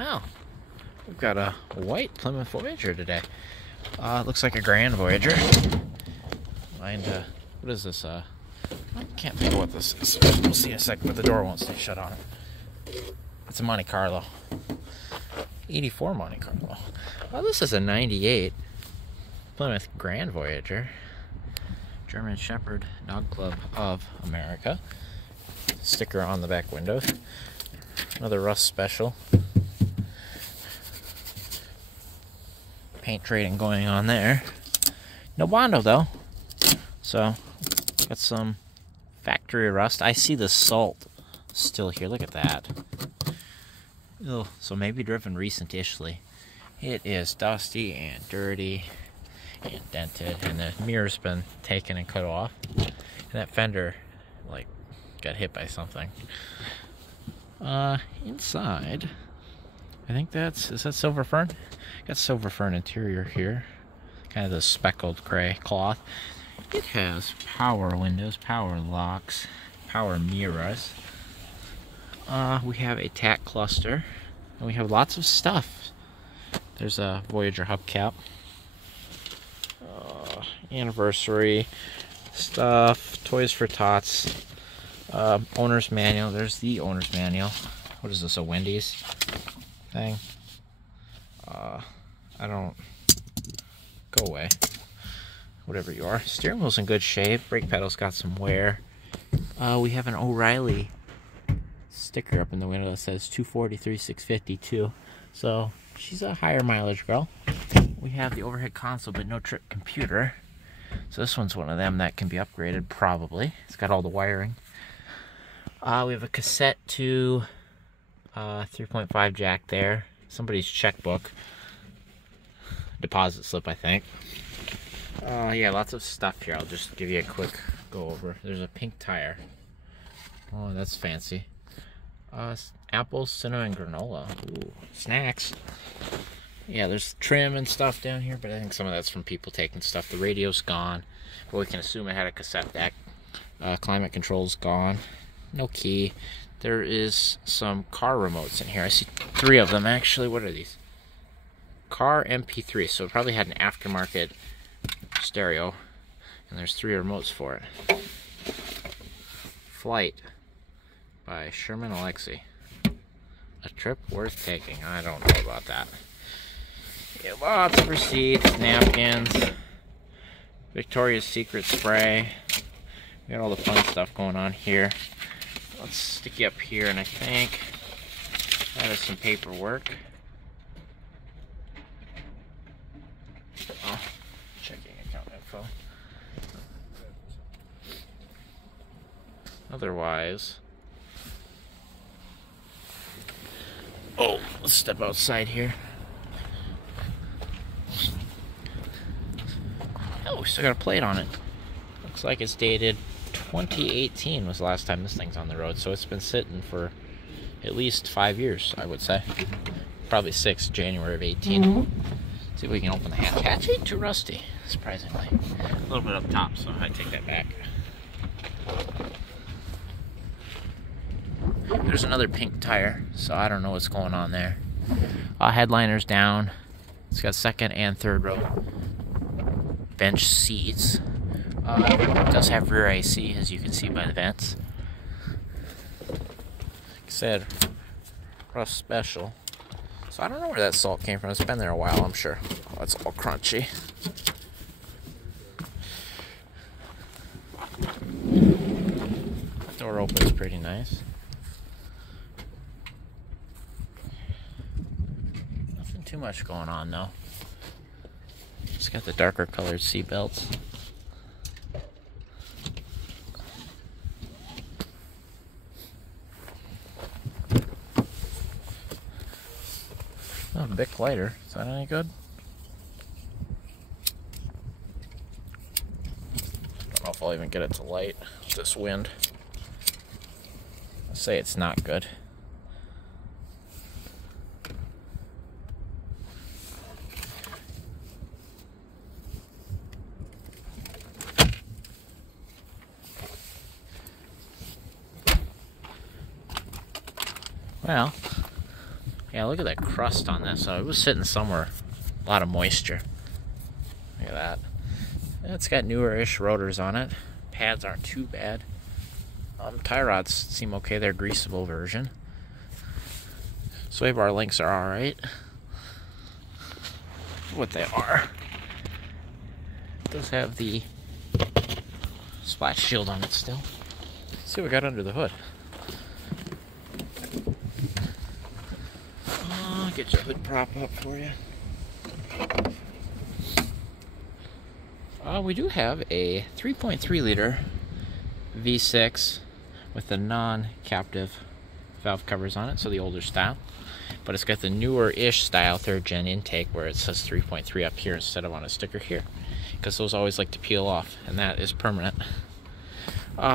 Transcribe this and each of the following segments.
Well, we've got a white Plymouth Voyager today. Looks like a Grand Voyager. Mind, what is this? I can't think of what this is. We'll see in a second, but the door won't stay shut on it. It's a Monte Carlo. 84 Monte Carlo. Well, this is a 98 Plymouth Grand Voyager. German Shepherd Dog Club of America. Sticker on the back windows. Another Rust Special. Paint trading going on there. No Bondo though. So, got some factory rust. I see the salt still here. Look at that. Ew. So maybe driven recent-ishly. It is dusty and dirty and dented, and the mirror's been taken and cut off. And that fender, like, got hit by something. Inside, I think is that silver fern? Got silver fern interior here. Kind of the speckled gray cloth. It has power windows, power locks, power mirrors. We have a tack cluster, and we have lots of stuff. There's a Voyager hubcap. Anniversary stuff, toys for tots, owner's manual. There's the owner's manual. What is this, a Wendy's thing? I don't... Go away. Whatever you are. Steering wheel's in good shape. Brake pedal's got some wear. We have an O'Reilly sticker up in the window that says 243,652. So she's a higher mileage girl. We have the overhead console, but no trip computer. So this one's one of them that can be upgraded, probably. It's got all the wiring. We have a cassette to 3.5 jack there. Somebody's checkbook. Deposit slip, I think. Yeah, lots of stuff here. I'll just give you a quick go over. There's a pink tire. Oh, that's fancy. Apples, cinnamon, granola. Ooh, snacks. Yeah, there's trim and stuff down here, but I think some of that's from people taking stuff. The radio's gone, but we can assume it had a cassette deck. Climate control's gone. No key. There is some car remotes in here. I see 3 of them, actually. What are these? Car MP3, so it probably had an aftermarket stereo, and there's 3 remotes for it. Flight by Sherman Alexie. A trip worth taking. I don't know about that. Yeah, lots of receipts, napkins, Victoria's Secret spray. We got all the fun stuff going on here. Let's stick you up here, and I think that is some paperwork. Oh, checking account info. Otherwise, let's step outside here. Oh, we still got a plate on it. Looks like it's dated 2018 was the last time this thing's on the road, so it's been sitting for at least 5 years, I would say. Probably 6, January of 18. See if we can open the hatch. Hatch ain't too rusty, surprisingly. A little bit up top, so I take that back. There's another pink tire, so I don't know what's going on there. Headliner's down. It's got second and third row bench seats. It does have rear AC, as you can see by the vents. Like I said, Rust Special. So I don't know where that salt came from. It's been there a while, I'm sure. Oh, it's all crunchy. Door opens pretty nice. Nothing too much going on though. It's got the darker colored seat belts. Oh, a Bic lighter. Is that any good? Don't know if I'll even get it to light with this wind. I'll say it's not good. Well, Yeah, look at that crust on this. So it was sitting somewhere, a lot of moisture. Look at that. It's got newer-ish rotors on it. Pads aren't too bad. Tie rods seem okay. They're greasable version. Sway bar links are alright. What they are. It does have the splash shield on it still. Let's see what we got under the hood. I'll get your hood prop up for you. We do have a 3.3 liter V6 with the non-captive valve covers on it, so the older style. But it's got the newer-ish style 3rd gen intake where it says 3.3 up here instead of on a sticker here, because those always like to peel off, and that is permanent.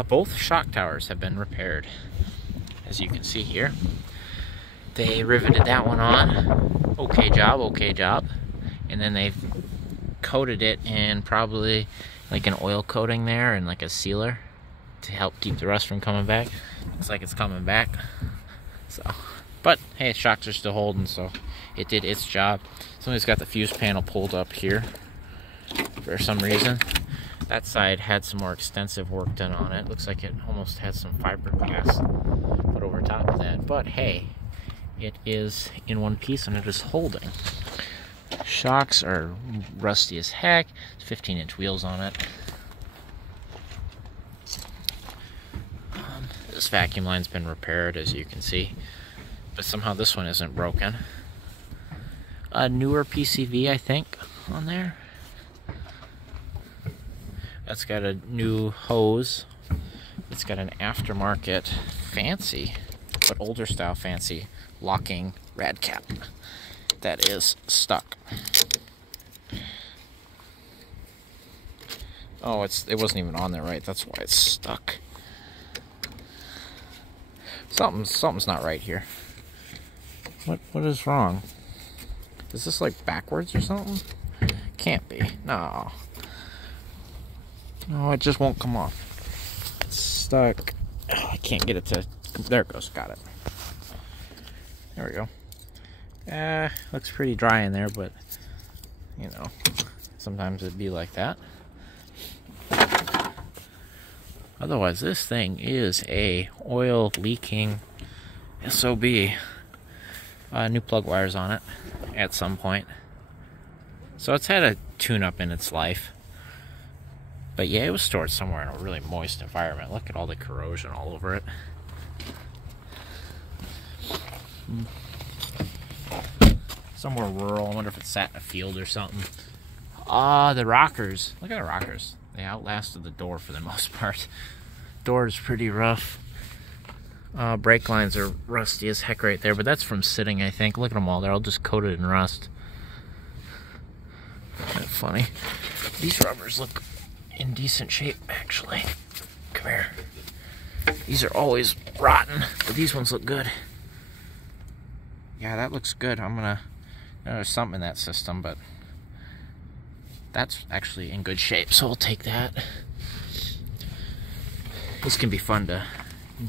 Both shock towers have been repaired, as you can see here. They riveted that one on. Okay job, okay job. And then they've coated it in probably like an oil coating there and like a sealer to help keep the rust from coming back. Looks like it's coming back. So, but hey, shocks are still holding, so it did its job. Somebody's got the fuse panel pulled up here for some reason. That side had some more extensive work done on it. Looks like it almost had some fiberglass put over top of that. But hey, it is in one piece and it is holding. Shocks are rusty as heck. 15-inch wheels on it. This vacuum line's been repaired, as you can see, but somehow this one isn't broken. A newer PCV, I think, on there. That's got a new hose. It's got an aftermarket fancy, but older style fancy, locking rad cap that is stuck. Oh, it wasn't even on there right. That's why it's stuck. Something's not right here. What is wrong? Is this like backwards or something? Can't be. No. No, it just won't come off. It's stuck. Oh, I can't get it to. There it goes. Got it. There we go. Looks pretty dry in there, but you know, sometimes it'd be like that. Otherwise, this thing is a oil leaking SOB. New plug wires on it at some point. So it's had a tune-up in its life. But yeah, it was stored somewhere in a really moist environment. Look at all the corrosion all over it. Somewhere rural. I wonder if it sat in a field or something. The rockers. Look at the rockers. They outlasted the door for the most part. Door is pretty rough. Brake lines are rusty as heck right there, but that's from sitting, I think. Look at them all. They're all just coated in rust. Kind of funny. These rubbers look in decent shape, actually. Come here. These are always rotten, but these ones look good. Yeah, that looks good. There's something in that system, but that's actually in good shape, so we'll take that. This can be fun to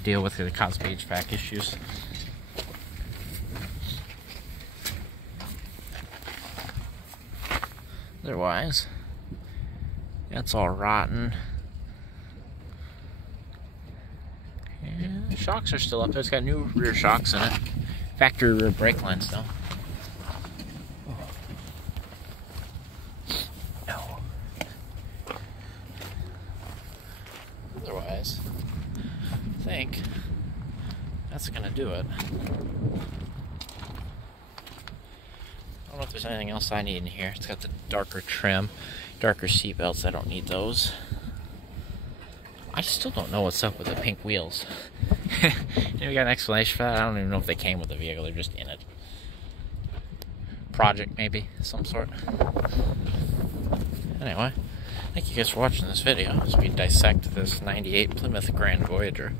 deal with the Cosby HVAC issues. Otherwise, that's all rotten. Yeah, shocks are still up there. It's got new rear shocks in it. Factory rear brake lines though. Otherwise, I think that's gonna do it. I don't know if there's anything else I need in here. It's got the darker trim, darker seat belts. I don't need those. I still don't know what's up with the pink wheels. We got an explanation for that. I don't even know if they came with the vehicle. They're just in it. Project maybe, some sort. Anyway, thank you guys for watching this video as we dissect this '98 Plymouth Grand Voyager.